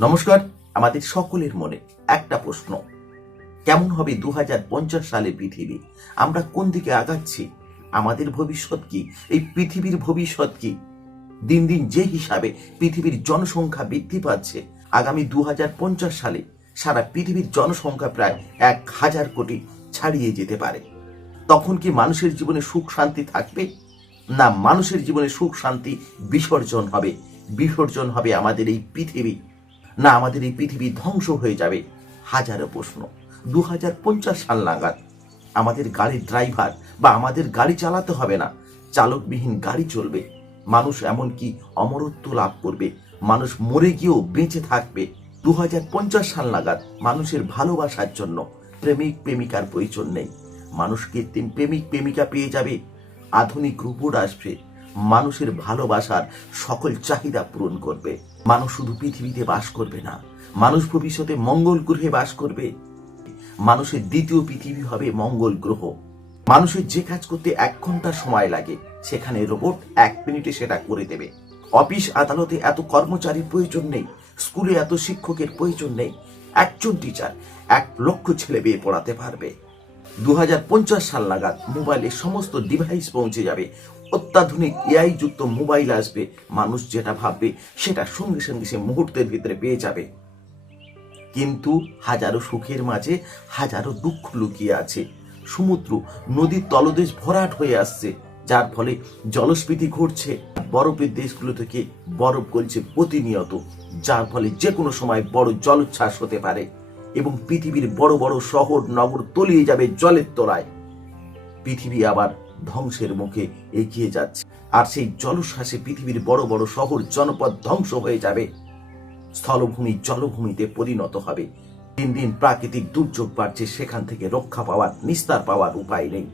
নমস্কার, আমাদের সকলের মনে একটা প্রশ্ন। কেমন হবে দু হাজার পঞ্চাশ সালে পৃথিবী? আমরা কোন দিকে আগাচ্ছি? আমাদের ভবিষ্যৎ কি? এই পৃথিবীর ভবিষ্যৎ কি? দিন দিন যে হিসাবে পৃথিবীর জনসংখ্যা বৃদ্ধি পাচ্ছে, আগামী দু হাজার পঞ্চাশ সালে সারা পৃথিবীর জনসংখ্যা প্রায় এক হাজার কোটি ছাড়িয়ে যেতে পারে। তখন কি মানুষের জীবনে সুখ শান্তি থাকবে? না, মানুষের জীবনে সুখ শান্তি বিসর্জন হবে। বিসর্জন হবে আমাদের এই পৃথিবী। না আমাদের এই পৃথিবী ধ্বংস হয়ে যাবে। হাজারো প্রশ্ন। দু হাজার পঞ্চাশ সাল নাগাদ। আমাদের গাড়ির ড্রাইভার বা আমাদের গাড়ি চালাতে হবে না। চালকবিহীন গাড়ি চলবে। মানুষ এমনকি অমরত্ব লাভ করবে। মানুষ মরে গিয়েও বেঁচে থাকবে। দু হাজার পঞ্চাশ সাল নাগাদ মানুষের ভালোবাসার জন্য প্রেমিক প্রেমিকার প্রয়োজন নেই। মানুষ কৃত্রিম প্রেমিক প্রেমিকা পেয়ে যাবে। আধুনিক রূপর আসবে। মানুষের ভালোবাসার সকল চাহিদা পূরণ করবে। মানুষ শুধু পৃথিবীতে বাস করবে না, মানুষ ভবিষ্যতে মঙ্গল গ্রহে বাস করবে। মানুষের দ্বিতীয় পৃথিবী হবে মঙ্গল গ্রহ। মানুষের যে কাজ করতে এক ঘণ্টা সময় লাগে, সেখানে রোবট এক মিনিটে সেটা করে দেবে। অফিস আদালতে এত কর্মচারীর প্রয়োজন নেই, স্কুলে এত শিক্ষকের প্রয়োজন নেই, একজন টিচার এক লক্ষ ছেলে মেয়ে পড়াতে পারবে। দু হাজার পঞ্চাশ সাল নাগাদ মোবাইলে সমস্ত ডিভাইস পৌঁছে যাবে। অত্যাধুনিক এআই যুক্ত মোবাইল আসবে। মানুষ যেটা ভাববে, সেটা সঙ্গে সঙ্গে সে মুহূর্তের ভিতরে পেয়ে যাবে। কিন্তু হাজারো সুখের মাঝে হাজারো দুঃখ লুকিয়ে আছে। সমুদ্র, নদীর তলদেশ ভরাট হয়ে আসছে, যার ফলে জলস্ফীতি ঘটছে। বরফের দেশগুলো থেকে বরফ গলছে প্রতিনিয়ত, যার ফলে যে কোনো সময় বড় জলোচ্ছ্বাস হতে পারে। এবং পৃথিবীর বড় বড় শহর নগর তলিয়ে যাবে জলের তলায়। পৃথিবী আবার ধ্বংসের মুখে এগিয়ে যাচ্ছে। আর সেই জলোচ্ছ্বাসে পৃথিবীর বড় বড় শহর জনপদ ধ্বংস হয়ে যাবে। স্থলভূমি জলভূমিতে পরিণত হবে। দিন দিন প্রাকৃতিক দুর্যোগ বাড়ছে, সেখান থেকে রক্ষা পাওয়ার নিস্তার পাওয়ার উপায় নেই।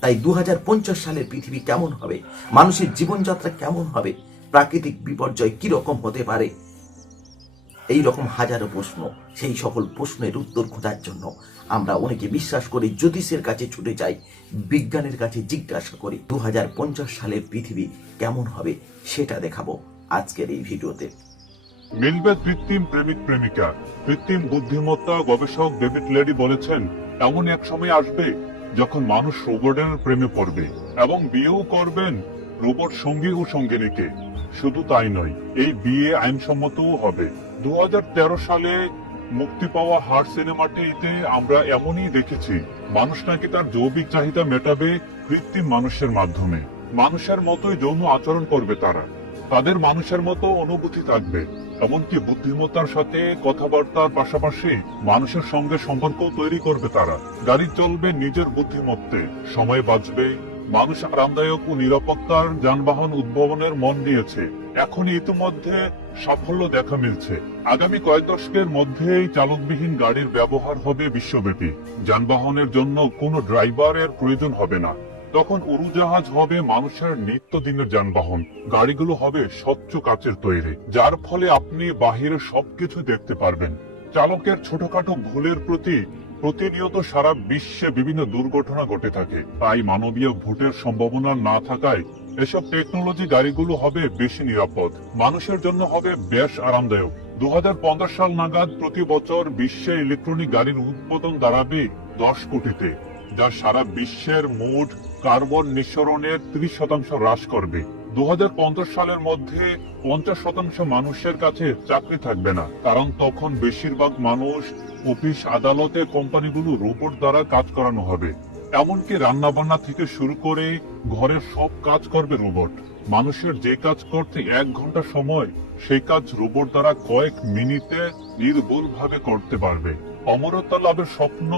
তাই দু সালের পৃথিবী কেমন হবে? মানুষের জীবনযাত্রা কেমন হবে? প্রাকৃতিক বিপর্যয় কীরকম হতে পারে? এই রকম হাজারো প্রশ্ন, সেই সকল প্রশ্নের উত্তর খোঁজার জন্য আমরা অনেকে বিশ্বাস করি জ্যোতিষের কাছে ছুটে যাই, বিজ্ঞানের কাছে জিজ্ঞাসা করি দু সালের পৃথিবী কেমন হবে সেটা দেখাবো আজকের এই ভিডিওতে। মিলবে কৃত্রিম প্রেমিক প্রেমিকা, কৃত্রিম বুদ্ধিমত্তা গবেষক ডেভিড লেডি বলেছেন, এমন এক সময় আসবে যখন মানুষ রোবটের প্রেমে পড়বে এবং বিয়েও করবেন রোবট সঙ্গী ও সঙ্গিনীকে। শুধু তাই নয়, এই বিয়ে আইনসম্মতও হবে। দুহাজার তেরো সালে মুক্তি পাওয়া হার সিনেমাটিতে আমরা এমনই দেখেছি, মানুষ নাকি তার জৈবিক চাহিদা মেটাবে কৃত্রিম মানুষের মাধ্যমে। মানুষের মতোই যৌন আচরণ করবে তারা। তাদের মানুষের মতো অনুভূতি থাকবে। এমনকি বুদ্ধিমত্তার সাথে কথাবার্তার পাশাপাশি মানুষের সঙ্গে সম্পর্ক তৈরি করবে তারা। গাড়ি চলবে নিজের বুদ্ধিমত্তে। সময় বাঁচবে মানুষ আরামদায়ক ও নিরাপত্তার যানবাহন উদ্ভাবনের মন দিয়েছে। এখন ইতিমধ্যে সাফল্য দেখা মিলছে। আগামী কয়েক দশকের মধ্যেই চালকবিহীন গাড়ির ব্যবহার হবে বিশ্বব্যাপী। যানবাহনের জন্য কোনো ড্রাইভারের প্রয়োজন হবে না। তখন উড়োজাহাজ হবে মানুষের নিত্যদিনের যানবাহন। গাড়িগুলো হবে স্বচ্ছ কাচের তৈরি। যার ফলে আপনি বাহিরের সবকিছু দেখতে পারবেন। চালকের ছোটখাটো ভুলের প্রতি প্রতিনিয়ত সারা বিশ্বে বিভিন্ন দুর্ঘটনা ঘটে থাকে। তাই মানবীয় ভোটের সম্ভাবনা না থাকায় এসব টেকনোলজি গাড়িগুলো হবে বেশি নিরাপদ। মানুষের জন্য হবে বেশ আরামদায়ক। দু হাজার পনেরো সাল নাগাদ প্রতি বছর বিশ্বে ইলেকট্রনিক গাড়ির উৎপাদন দাঁড়াবে দশ কোটিতে, যা সারা বিশ্বের মোট কার্বন নিঃসরণের ত্রিশ শতাংশ হ্রাস করবে। দু হাজার পঞ্চাশ সালের মধ্যে পঞ্চাশ শতাংশ মানুষের কাছে চাকরি থাকবে না। কারণ তখন বেশিরভাগ মানুষ অফিস আদালতে কোম্পানিগুলো রোবট দ্বারা কাজ করানো হবে। এমনকি রান্না বান্না থেকে শুরু করে ঘরের সব কাজ করবে রোবট। মানুষের যে কাজ করতে এক ঘণ্টা সময়, সেই কাজ রোবট দ্বারা কয়েক মিনিটে নির্ভুল ভাবে করতে পারবে। অমরত্ব লাভের স্বপ্ন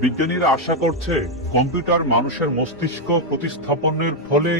বিজ্ঞানীরা আশা করছে, কম্পিউটার মানুষের মস্তিষ্ক প্রতিস্থাপনের ফলে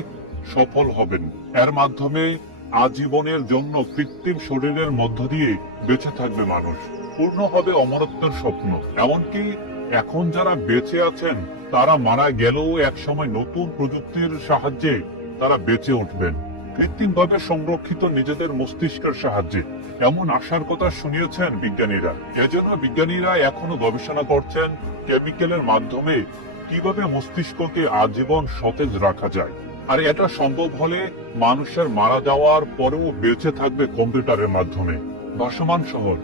সফল হবেন। এর মাধ্যমে আজীবনের জন্য কৃত্রিম শরীরের মধ্য দিয়ে বেঁচে থাকবে মানুষ। পূর্ণ হবে অমরত্বের স্বপ্ন। এমনকি এখন যারা বেঁচে আছেন, তারা মারা গেলেও একসময় নতুন প্রযুক্তির সাহায্যে তারা বেঁচে উঠবেন। কৃত্রিমভাবে সংরক্ষিত নিজেদের মস্তিষ্কের সাহায্যে। এমন আশার কথা শুনিয়েছেন বিজ্ঞানীরা। এজন্য বিজ্ঞানীরা এখনও গবেষণা করছেন কেমিক্যালের মাধ্যমে কীভাবে মস্তিষ্ককে আজীবন সতেজ রাখা যায়। আর এটা সম্ভব হলে মানুষের মারা যাওয়ার পরেও বেঁচে থাকবে কম্পিউটারের মাধ্যমে। ভাসমান শহর,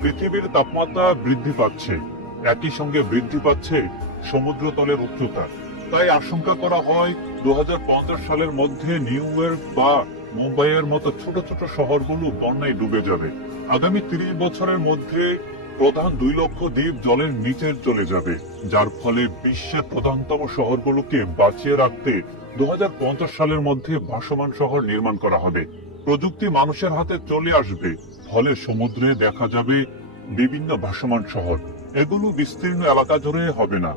পৃথিবীর তাপমাত্রা বৃদ্ধি পাচ্ছে। একই সঙ্গে বৃদ্ধি পাচ্ছে সমুদ্রতলের উচ্চতা। তাই আশঙ্কা করা হয় দু সালের মধ্যে নিউ ইয়র্ক বা মুম্বাইয়ের মতো ছোট ছোট শহরগুলো বন্যায় ডুবে যাবে। আগামী তিরিশ বছরের মধ্যে প্রধান দুই লক্ষ দ্বীপ জলের নিচে চলে যাবে, যার ফলে বিশ্বের প্রধানতম শহরগুলোকে বাঁচিয়ে রাখতে দু সালের মধ্যে ভাসমান শহর নির্মাণ করা হবে। প্রযুক্তি মানুষের হাতে চলে আসবে, ফলে সমুদ্রে দেখা যাবে বিভিন্ন ভাসমান শহর। এগুলো বিস্তীর্ণ এলাকা জুড়ে হবে না।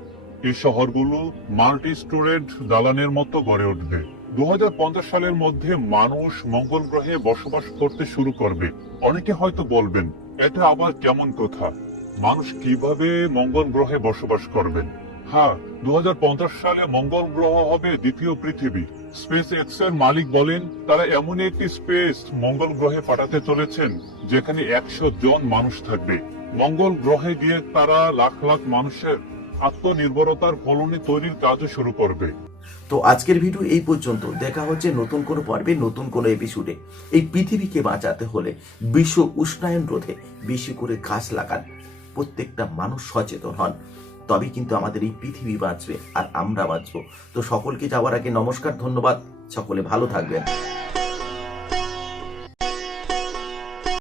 এই শহরগুলো মাল্টি স্টোরেজ দালানের মতো গড়ে উঠবে। দু হাজার পঞ্চাশ সালের মধ্যে মানুষ মঙ্গল গ্রহে বসবাস করতে শুরু করবে। অনেকে হয়তো বলবেন এটা আবার কেমন কথা? মানুষ কীভাবে মঙ্গল গ্রহে বসবাস করবেন? হ্যাঁ দু সালে মঙ্গল গ্রহ হবে দ্বিতীয় পৃথিবী। স্পেস এক্সের মালিক বলেন, তারা এমন একটি স্পেস মঙ্গল গ্রহে পাঠাতে চলেছেন, যেখানে একশো জন মানুষ থাকবে। মঙ্গল গ্রহে গিয়ে তারা লাখ লাখ মানুষের আত্মনির্ভরতার কলোনি তৈরির কাজও শুরু করবে। তো আজকের ভিডিও এই পর্যন্ত। দেখা হচ্ছে নতুন কোনো পর্বে, নতুন কোনো এপিসোডে এই পৃথিবীকে বাঁচাতে হলে বিশ্ব উষ্ণায়ন রোধে বেশি করে গাছ লাগান। প্রত্যেকটা মানুষ সচেতন হন। তবে কিন্তু আমাদের এই পৃথিবী বাঁচবে আর আমরা বাঁচব। তো সকলকে যাওয়ার আগে নমস্কার, ধন্যবাদ। সকলে ভালো থাকবেন।